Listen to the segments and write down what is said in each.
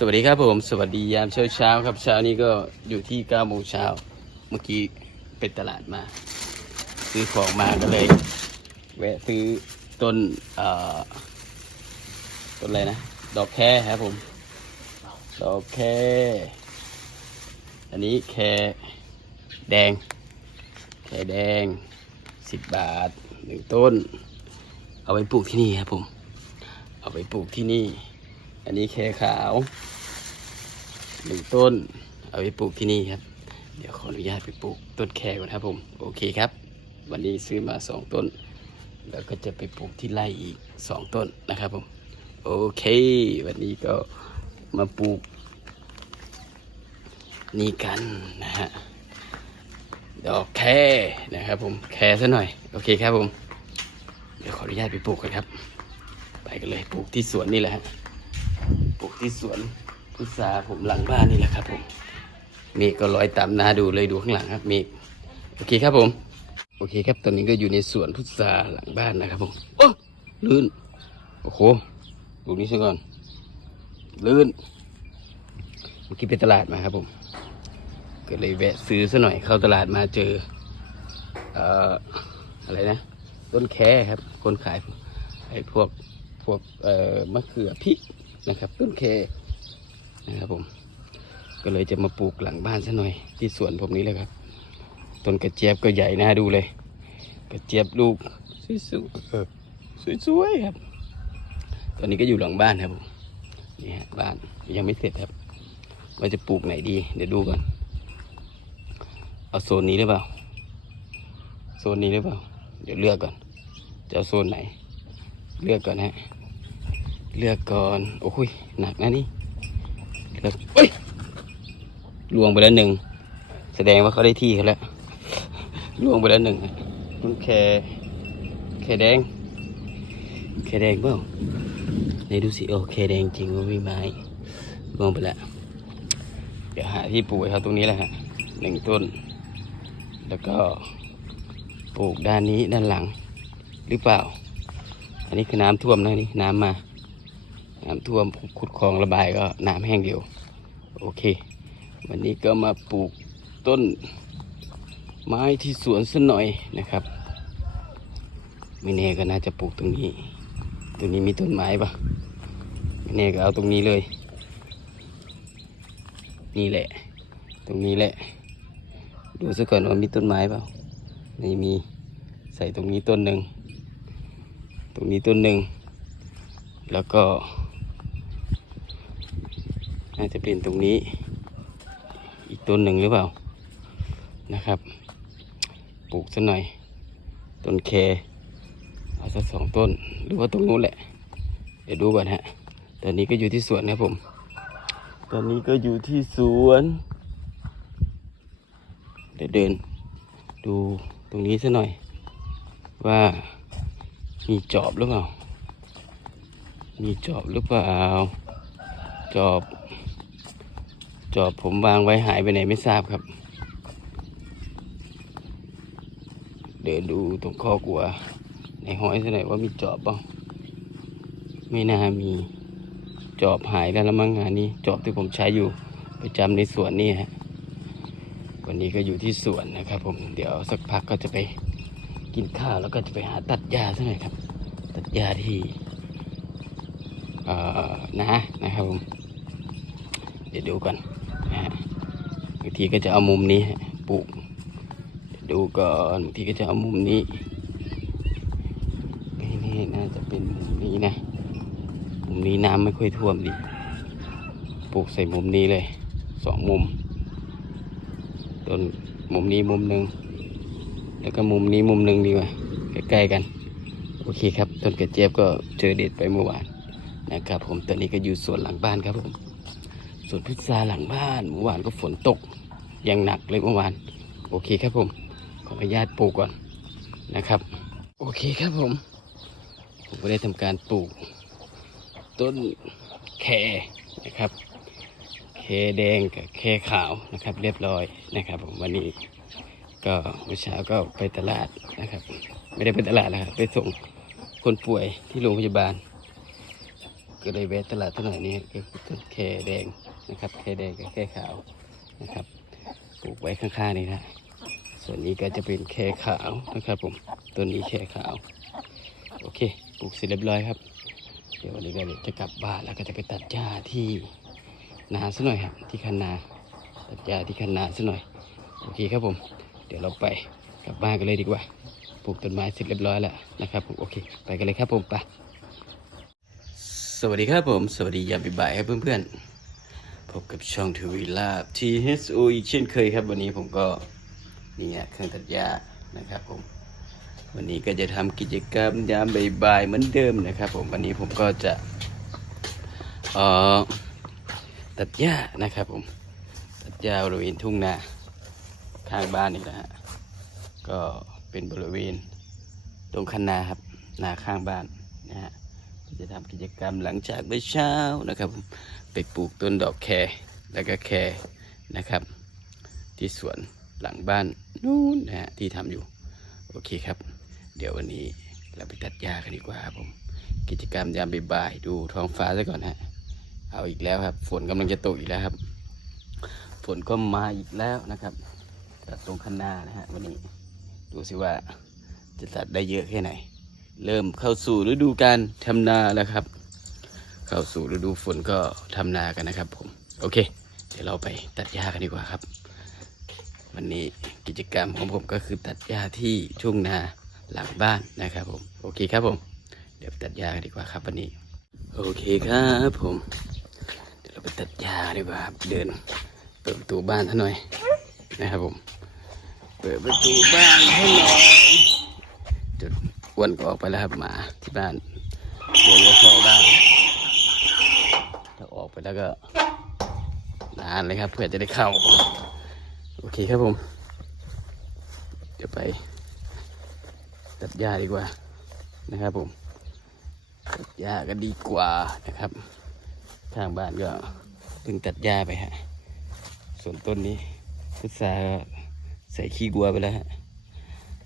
สวัสดีครับผมสวัสดียามเช้าเช้าครับเช้านี้ก็อยู่ที่เก้าโมงเช้าเมื่อกี้ไปตลาดมา ซื้อของมาก็เลยแวะซื้อต้นเอ่อต้นอะไรนะ ดอกแคครับผม ดอกแคอันนี้แคแดง แคแดงสิบบาทหนึ่งต้น เอาไปปลูกที่นี่ครับผม เอาไปปลูกที่นี่ อันนี้แคขาวหนึ่งต้น เอาไปปลูกที่นี่ครับ เดี๋ยวขออนุญาตไปปลูกต้นแคก่อนครับผม โอเคครับ วันนี้ซื้อมาสองต้น แล้วก็จะไปปลูกที่ไร่อีกสองต้นนะครับผม โอเค วันนี้ก็มาปลูก นี่กันนะฮะดอกแคนะครับผม แครซะหน่อย โอเคครับผม เดี๋ยวขออนุญาตไปปลูกกันครับ ไปกันเลยปลูกที่สวนนี่แหละฮะ ปลูกที่สวนพุทราผมหลังบ้านนี่แหละครับผมเมฆก็ลอยตามนาดูเลยดูข้างหลังครับเมฆโอเคครับผม โอเคครับตอนนี้ก็อยู่ในสวนพุทราหลังบ้านนะครับผมโอ้ลื่นโอ้โหดูนี้ซะก่อน ลื่นเมื่อกี้ไปตลาดมาครับผมก็เลยแวะซื้อซะหน่อยเข้าตลาดมาเจอเอ่ออะไรนะ ต้นแคครับ คนขายไอ้พวกพวกเอ่อมะเขือพริก นะครับต้นแคนะครับผมก็เลยจะมาปลูกหลังบ้านซะหน่อยที่สวนผมนี้เลยครับต้นกระเจี๊ยบก็ใหญ่น่าดูเลย กระเจี๊ยบลูกสวยๆเออสวยๆครับ ตอนนี้ก็อยู่หลังบ้านครับผมนี่ฮะบ้านยังไม่เสร็จครับว่าจะปลูกไหนดี เดี๋ยวดูก่อนเอาโซนนี้หรือเปล่าโซนนี้หรือเปล่า เดี๋ยวเลือกก่อนจะเอาโซนไหน เลือกก่อนฮะ เลือกก่อน โอ้ยหนักนะนี่เลือกเอ้ยลวงไปแล้วหนึ่ง แสดงว่าเขาได้ที่เขาแล้วลวงไปแล้วหนึ่งคุณแคแคแดง แคแดงเปล่าไหนดูสิโอ้แคแดงจริงว่าม่ไม้ลวงไปแล้วเดี๋ยวหาที่ปลูกเขาตรงนี้แหละฮะหนึ่งต้น แล้วก็ปลูกด้านนี้ด้านหลังหรือเปล่า อันนี้คือน้ำท่วมนะนี่น้ำมา น้ำท่วมขุดคลองระบายก็น้ำแห้งเดียวโอเค วันนี้ก็มาปลูกต้นไม้ที่สวนสักหน่อยนะครับไม่แน่ก็น่าจะปลูกตรงนี้ ตรงนี้มีต้นไม้ปะไม่แน่ก็เอาตรงนี้เลย นี่แหละ ตรงนี้แหละ ดูซะก่อนว่ามีต้นไม้เปล่าไม่มีใส่ตรงนี้ต้นหนึ่ง ตรงนี้ต้นหนึ่ง แล้วก็ น่าจะเป็นตรงนี้ อีกต้นหนึ่งหรือเปล่านะครับ ปลูกสักหน่อย ต้นแคเอาสักสองต้น หรือว่าตรงนู้นแหละ เดี๋ยวดูก่อนฮะ ตอนนี้ก็อยู่ที่สวนนะผม ตอนนี้ก็อยู่ที่สวน เดี๋ยวเดิน ดูตรงนี้สักหน่อย ว่ามีจอบหรือเปล่า มีจอบหรือเปล่า จอบ จอบผมวางไว้หายไปไหนไม่ทราบครับ เดินดูตรงข้อกลัว ในห้อยสักหน่อยว่ามีจอบเปล่าไม่น่ามีจอบหายแล้วละมั้งงานนี้ จอบที่ผมใช้อยู่ประจำในสวนนี่ฮะวันนี้ก็อยู่ที่สวนนะครับผมเดี๋ยวสักพักก็จะไปกินข้าวแล้วก็จะไปหาตัดหญ้าซะหน่อยครับ ตัดหญ้าที่เอ่อนะนะครับผมเดี๋ยวดูก่อน บางทีก็จะเอามุมนี้ปลูก ดูก่อนบางทีก็จะเอามุมนี้นี่นี่น่าจะเป็นมุมนี้นะ มุมนี้น้ำไม่ค่อยท่วมดิปลูกใส่มุมนี้เลยสองมุมต้นมุมนี้มุมหนึ่งแล้วก็มุมนี้มุมหนึ่งดีกว่าใกล้ๆกัน โอเคครับต้นกระเจี๊ยบก็เจอเด็ดไปเมื่อวานนะครับผมตอนนี้ก็อยู่สวนหลังบ้านครับผม สวนพุทราหลังบ้านเมื่อวานก็ฝนตกอย่างหนักเลยเมื่อวาน โอเคครับผม ขออนุญาตปลูกก่อนนะครับ โอเคครับผม ผมก็ได้ทำการปลูก ต้นแคนะครับเคแดงกับเคขาวนะครับ เรียบร้อยนะครับผมวันนี้ก็เมื่อเช้าก็ไปตลาดนะครับ ไม่ได้ไปตลาดนะครับไปส่งคนป่วยที่โรงพยาบาล ก็เลยแวะตลาดเท่าไหร่นี้ก็คือต้นแคแดง นะครับแคแดงกับแคขาวนะครับปลูกไว้ข้างๆนี่นะส่วนนี้ก็จะเป็นแค่ขาวนะครับผมต้นนี้แค่ขาวโอเคปลูกเสร็จเรียบร้อยครับ เดี๋ยววันนี้ก็เดี๋ยวจะกลับบ้านแล้วก็จะไปตัดหญ้าที่นาซะหน่อยครับที่คันนาตัดหญ้าที่คันนาซะหน่อยโอเคครับผม เดี๋ยวเราไปกลับบ้านกันเลยดีกว่าปลูกต้นไม้เสร็จเรียบร้อยแล้วนะครับผมโอเค ไปกันเลยครับผมไปสวัสดีครับผม สวัสดียามบ่ายครับเพื่อนๆ พบกับช่องทวีลาบ THO อีกเช่นเคยครับ วันนี้ผมก็นี่ฮะเครื่องตัดหญ้านะครับผม วันนี้ก็จะทำกิจกรรมยามบ่ายๆเหมือนเดิมนะครับผมวันนี้ผมก็จะเอ่อตัดหญ้านะครับผม ตัดหญ้าบริเวณทุ่งนาข้างบ้านนี่แหละฮะก็เป็นบริเวณตรงคันนาครับนาข้างบ้านนะฮะจะทำกิจกรรมหลังจากเมื่อเช้านะครับผม ไปปลูกต้นดอกแครแล้วก็แครนะครับ ที่สวนหลังบ้านนู้นนะฮะที่ทำอยู่ โอเคครับ เดี๋ยววันนี้เราไปตัดหญ้ากันดีกว่าครับผม กิจกรรมยามบ่ายดูท้องฟ้าซะก่อนฮะเอาอีกแล้วครับ ฝนกำลังจะตกอีกแล้วครับ ฝนก็มาอีกแล้วนะครับตัดตรงคันนานะฮะวันนี้ดูสิว่าจะตัดได้เยอะแค่ไหน เริ่มเข้าสู่ฤดูการทำนาแล้วครับ เข้าสู่ฤดูฝนก็ทำนากันนะครับผม โอเค เดี๋ยวเราไปตัดหญ้ากันดีกว่าครับ วันนี้กิจกรรมของผมก็คือตัดหญ้าที่ทุ่งนาหลังบ้านนะครับผม โอเคครับผม เดี๋ยวตัดหญ้ากันดีกว่าครับวันนี้ โอเคครับผม เดี๋ยวเราไปตัดหญ้าดีกว่าครับ เดินเปิดประตูบ้านท่านหน่อยนะครับผม เปิดประตูบ้านให้หน่อยจุดอ้วนก็ออกไปแล้วครับหมาที่บ้านเดี๋ยวจะเข้าบ้าน ไปแล้วก็นานเลยครับเพื่อจะได้เข้า โอเคครับผม เดี๋ยวไปตัดหญ้าดีกว่านะครับผมตัดหญ้าก็ดีกว่านะครับข้างบ้านก็เพิ่งตัดหญ้าไปฮะส่วนต้นนี้พุทราใส่ขี้วัวไปแล้วฮะ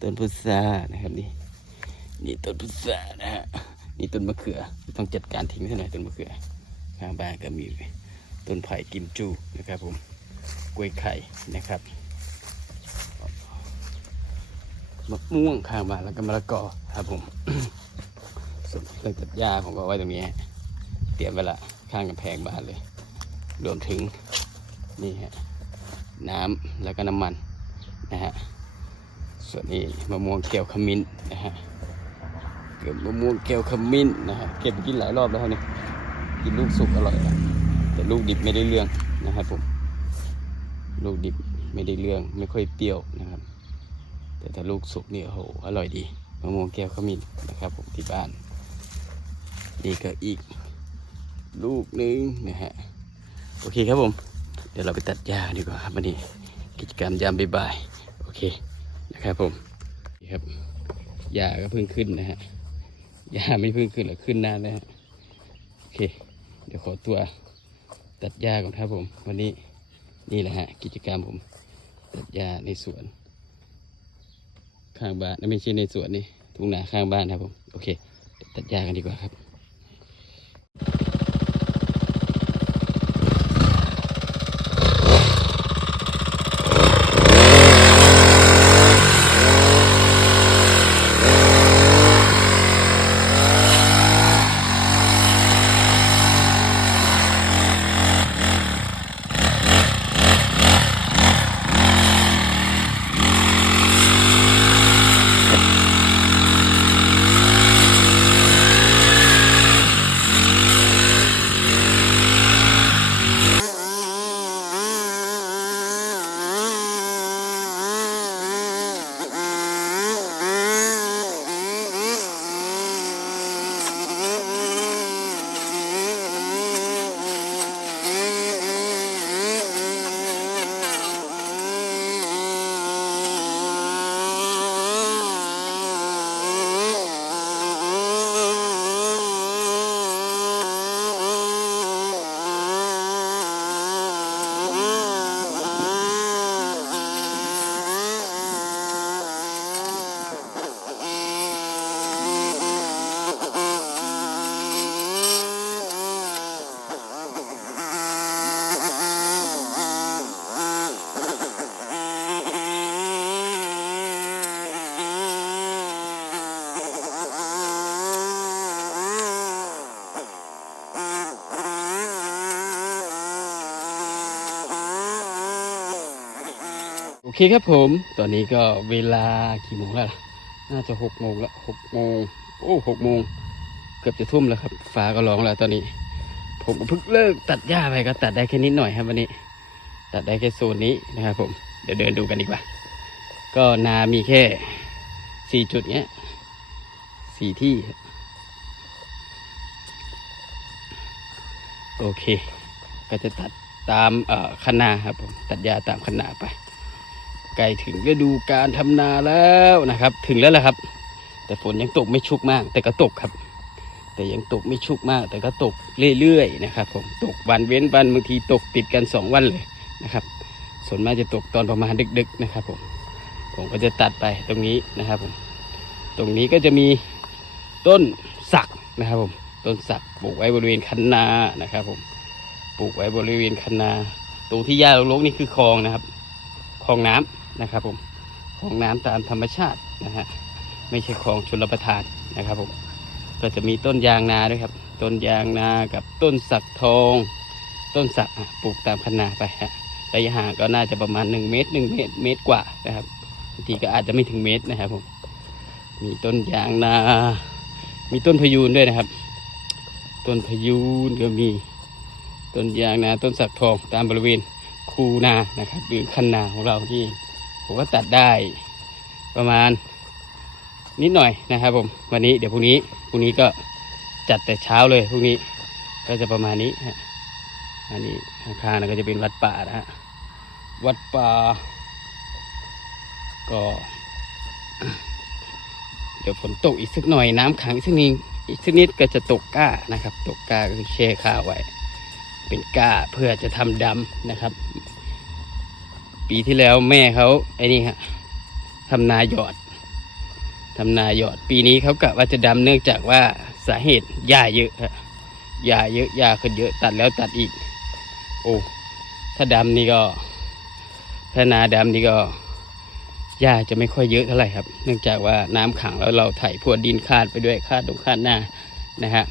ต้นพุทรานะครับนี่นี่ต้นพุทรานะฮะนี่ต้นมะเขือต้องจัดการทิ้งซะหน่อยต้นมะเขือ ข้างบ้านก็มีต้นไผ่กิมจูนะครับผมกล้วยไข่นะครับมะม่วงข้างบ้านแล้วก็มะละกอครับผมส่วนเรื่องตัดหญ้าผมก็ไว้ตรงนี้เตรียมไว้ละข้างกำแพงบ้านเลย รวมถึงนี่ฮะน้ำแล้วก็น้ำมันนะฮะส่วนนี้มะม่วงแก้วขมิ้นนะฮะเก็บมะม่วงแก้วขมิ้นนะฮะเก็บกินหลายรอบแล้วเนี่ย กินลูกสุกอร่อยนะแต่ลูกดิบไม่ได้เรื่องนะครับผมลูกดิบไม่ได้เรื่องไม่ค่อยเปรี้ยวนะครับ แต่ถ้าลูกสุกเนี่ยโอ้โหอร่อยดีมะม่วงแก้วขมิ้นนะครับผมที่บ้านนี่ก็อีกลูกหนึงนะฮะโอเคครับผม เดี๋ยวเราไปตัดหญ้าดีกว่าครับวันนี้กิจกรรมยามบ่ายโอเคนะครับผมดีครับหญ้าก็เพิ่งขึ้นนะฮะหญ้าไม่เพิ่งขึ้นหรอกขึ้นนานแล้วฮะโอเค ดี๋ยวขอตัวตัดหญ้าก่อนครับผม วันนี้นี่แหละฮะ กิจกรรมผม ตัดหญ้าในสวน ข้างบ้านไม่ใช่ในสวนนี่ทุ่งนาข้างบ้านครับผม โอเค ตัดหญ้ากันดีกว่าครับ เคครับผม ตอนนี้ก็เวลากี่โมงแล้วล่ะ น่าจะหกโมงล้วหกโมง โอ้หกโมง เกือบจะทุ่มแล้วครับ ฟ้าก็ร้องแล้วตอนนี้ ผมเพิ่งเลิกตัดหญ้าไปก็ตัดได้แค่นิดหน่อยครับวันนี้ ตัดได้แค่โซนนี้นะครับผม เดี๋ยวเดินดูกันดีกว่า ก็นามีแค่สี่จุดเนี้ยสี่ที่ โอเค ก็จะตัดตามเอ่อคันนาครับผม ตัดหญ้าตามคันนาไป ใกล้ถึงฤดูการทำนาแล้วนะครับ ถึงแล้วแหละครับ แต่ฝนยังตกไม่ชุกมาก แต่ก็ตกครับ แต่ยังตกไม่ชุกมาก แต่ก็ตกเรื่อยๆนะครับ ผมตกวันเว้นวันบางทีตกติดกันสองวันเลยนะครับส่วนมากจะตกตอนประมาณดึก ๆนะครับ ผมผมก็จะตัดไปตรงนี้นะครับผมตรงนี้ก็จะมีต้นสักนะครับผมต้นสักปลูกไว้บริเวณคันนานะครับผมปลูกไว้บริเวณคันนาตรงที่หญ้ารกๆนี่คือคลองนะครับคลองน้ำ นะครับผมคลองน้ำตามธรรมชาตินะฮะไม่ใช่คลองชลประทานนะครับผมก็จะมีต้นยางนาด้วยครับ ต้นยางนากับต้นสักทอง ต้นสักปลูกตามคันาไปฮะระยะห่างก็น่าจะประมาณหนึ่งเมตรหนึ่งเมตรเมตรกว่านะครับบางทีก็อาจจะไม่ถึงเมตรนะครับผมมีต้นยางนา มีต้นพยูนด้วยนะครับ ต้นพยูนก็มีต้นยางนาต้นสักทองตามบริเวณคูนานะครับ หรือคันนาของเราที่ ผมก็ตัดได้ประมาณนิดหน่อยนะครับผมวันนี้เดี๋ยวพรุ่งนี้พรุ่งนี้ก็จัดแต่เช้าเลยพรุ่งนี้ก็จะประมาณนี้ฮะอันนี้ข้างๆนะก็จะเป็นวัดป่านะฮะวัดป่าก็ เดี๋ยวฝนตกอีกสักหน่อยน้ำขังอีกสักนิดอีกสักนิดก็จะตกก้านะครับ ตกก้าก็คือแช่ข้าวไว้ เป็นก้าเพื่อจะทำดำนะครับ ปีที่แล้วแม่เขาไอ้นี่ฮะทำนาหยอดทำนาหยอด ปีนี้เขากะว่าจะดำเนื่องจากว่าสาเหตุหญ้าเยอะฮะหญ้าเยอะหญ้าขึ้นเยอะตัดแล้วตัดอีก โอ้ถ้าดำนี่ก็ถ้านาดำนี่ก็หญ้าจะไม่ค่อยเยอะเท่าไหร่ครับ เนื่องจากว่าน้ำขังแล้วเราไถพรวดดินคาดไปด้วยคาดตรงคาดหน้านะฮะ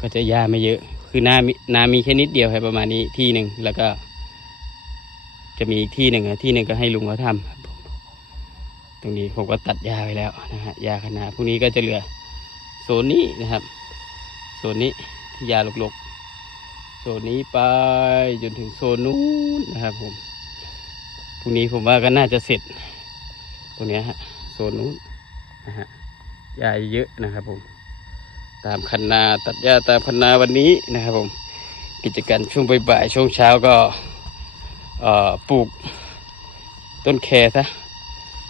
ก็จะหญ้าไม่เยอะ คือนามีนามีแค่นิดเดียวครับประมาณนี้ที่หนึ่งแล้วก็ จะมีอีกที่หนึ่งอะที่หนึ่งก็ให้ลุงเขาทำตรงนี้ผมก็ตัดหญ้าไปแล้วนะฮะหญ้าคณะพวกนี้ก็จะเหลือโซนนี้นะครับโซนนี้ที่หญ้าลกๆโซนนี้ไปจนถึงโซนนู้นนะครับผมพรุ่งนี้ผมว่าก็น่าจะเสร็จตรงเนี้ยฮะโซนนู้นนะฮะหญ้าเยอะนะครับผม ตามคันนาตัดหญ้าตามคันนาวันนี้นะครับผม กิจการช่วงบ่ายๆช่วงเช้าก็ ปลูกต้นแคซะ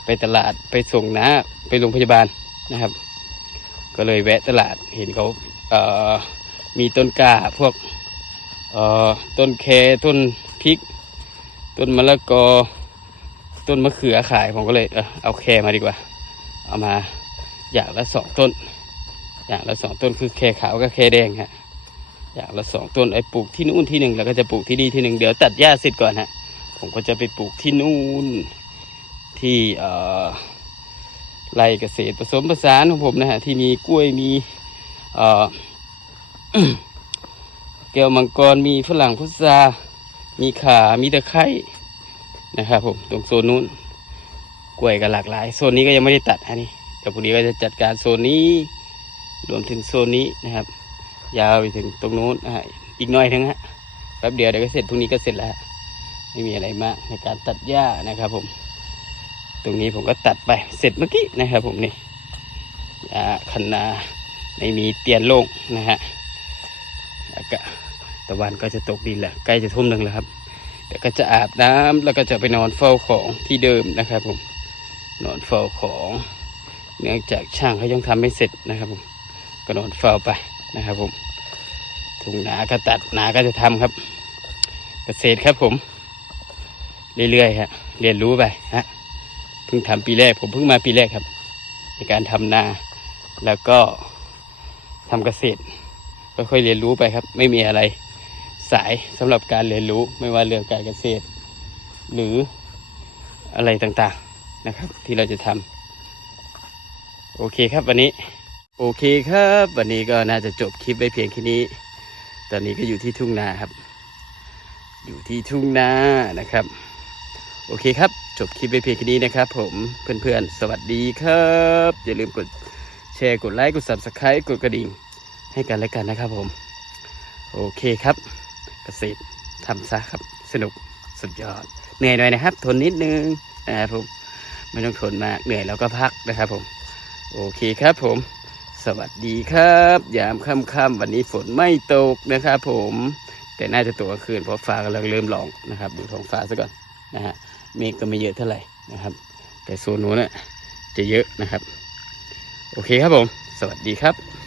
ไปตลาดไปส่งน้าไปโรงพยาบาลนะครับ ก็เลยแวะตลาดเห็นเขาเอ่อมีต้นกล้าพวกต้นแคต้นพริก ต้นมะละกอ ต้นมะเขือขายผมก็เลยเออเอาแคมาดีกว่า เอามาอย่างละสองต้น อย่างละสองต้นคือแคขาวกับแคแดงฮะอย่างละสองต้นไอ้ปลูกที่นู่นที่หนึ่งแล้วก็จะปลูกที่นี่ที่หนึ่งเดี๋ยวตัดหญ้าเสร็จก่อนฮะ ผมก็จะไปปลูกที่นู่นที่เอ่เกษตรผสมผสานของผมนะฮะที่มีกล้วยมีเอ่อแก้วมังกรมีฝรั่งพุทรามีขามีตะไคร้นะครับผมตรงโซนนู้นกล้วยก็หลากหลาย โซนนี้ก็ยังไม่ได้ตัดอันนี้เดี๋ยวพรุ่งนี้ก็จะจัดการโซนนี้รวมถึงโซนนี้นะครับ ยาวไปถึงตรงนู้นนะฮะอีกหน่อยนึงฮะแป๊บเดียวเดี๋ยวก็เสร็จพรุ่งนี้ก็เสร็จแล้ว ไม่มีอะไรมากในการตัดหญ้านะครับผม ตรงนี้ผมก็ตัดไปเสร็จเมื่อกี้นะครับผมนี่ยาคันนาไม่มีเตียนโล่งนะฮะแล้วก็ตะวันก็จะตกดินแล้วใกล้จะทุ่มหนึ่งแล้วครับเดี๋ยวก็จะอาบน้ำแล้วก็จะไปนอนเฝ้าของที่เดิมนะครับผมนอนเฝ้าของ เนื่องจากช่างเขายังทำไม่เสร็จนะครับผมก็นอนเฝ้าไปนะครับผมทุ่งนาก็ตัดหนาก็จะทำครับ เกษตรครับผม เรื่อยๆฮะเรียนรู้ไปฮะเพิ่งทำปีแรก ผมเพิ่งมาปีแรกครับ ในการทำนา แล้วก็ทำเกษตรค่อยๆเรียนรู้ไปครับ ไม่มีอะไรสายสำหรับการเรียนรู้ไม่ว่าเรื่องการเกษตร หรืออะไรต่างๆนะครับ ที่เราจะทำโอเคครับวันนี้ โอเคครับ วันนี้ก็น่าจะจบคลิปไว้เพียงแค่นี้ ตอนนี้ก็อยู่ที่ทุ่งนาครับ อยู่ที่ทุ่งนานะครับ โอเคครับ จบคลิปไว้เพียงแค่นี้นะครับผมเพื่อนๆ สวัสดีครับ อย่าลืมกดแชร์กดไลค์กด subscribe กดกระดิ่ง ให้กันและกันนะครับผม โอเคครับ เกษตรทำซะครับ สนุกสุดยอด เหนื่อยหน่อยนะครับ ทนนิดนึงนะครับผมไม่ต้องทนมากเหนื่อยแล้วก็พักนะครับผม โอเคครับผม สวัสดีครับ ยามค่ำๆวันนี้ฝนไม่ตกนะครับผม แต่น่าจะตกกลางคืนเพราะฟ้ากำลังเริ่มหลองนะครับ ดูท้องฟ้าซะก่อนนะฮะ เมฆก็ไม่เยอะเท่าไหร่นะครับ แต่โซนนู้นน่ะจะเยอะนะครับ โอเคครับผม สวัสดีครับ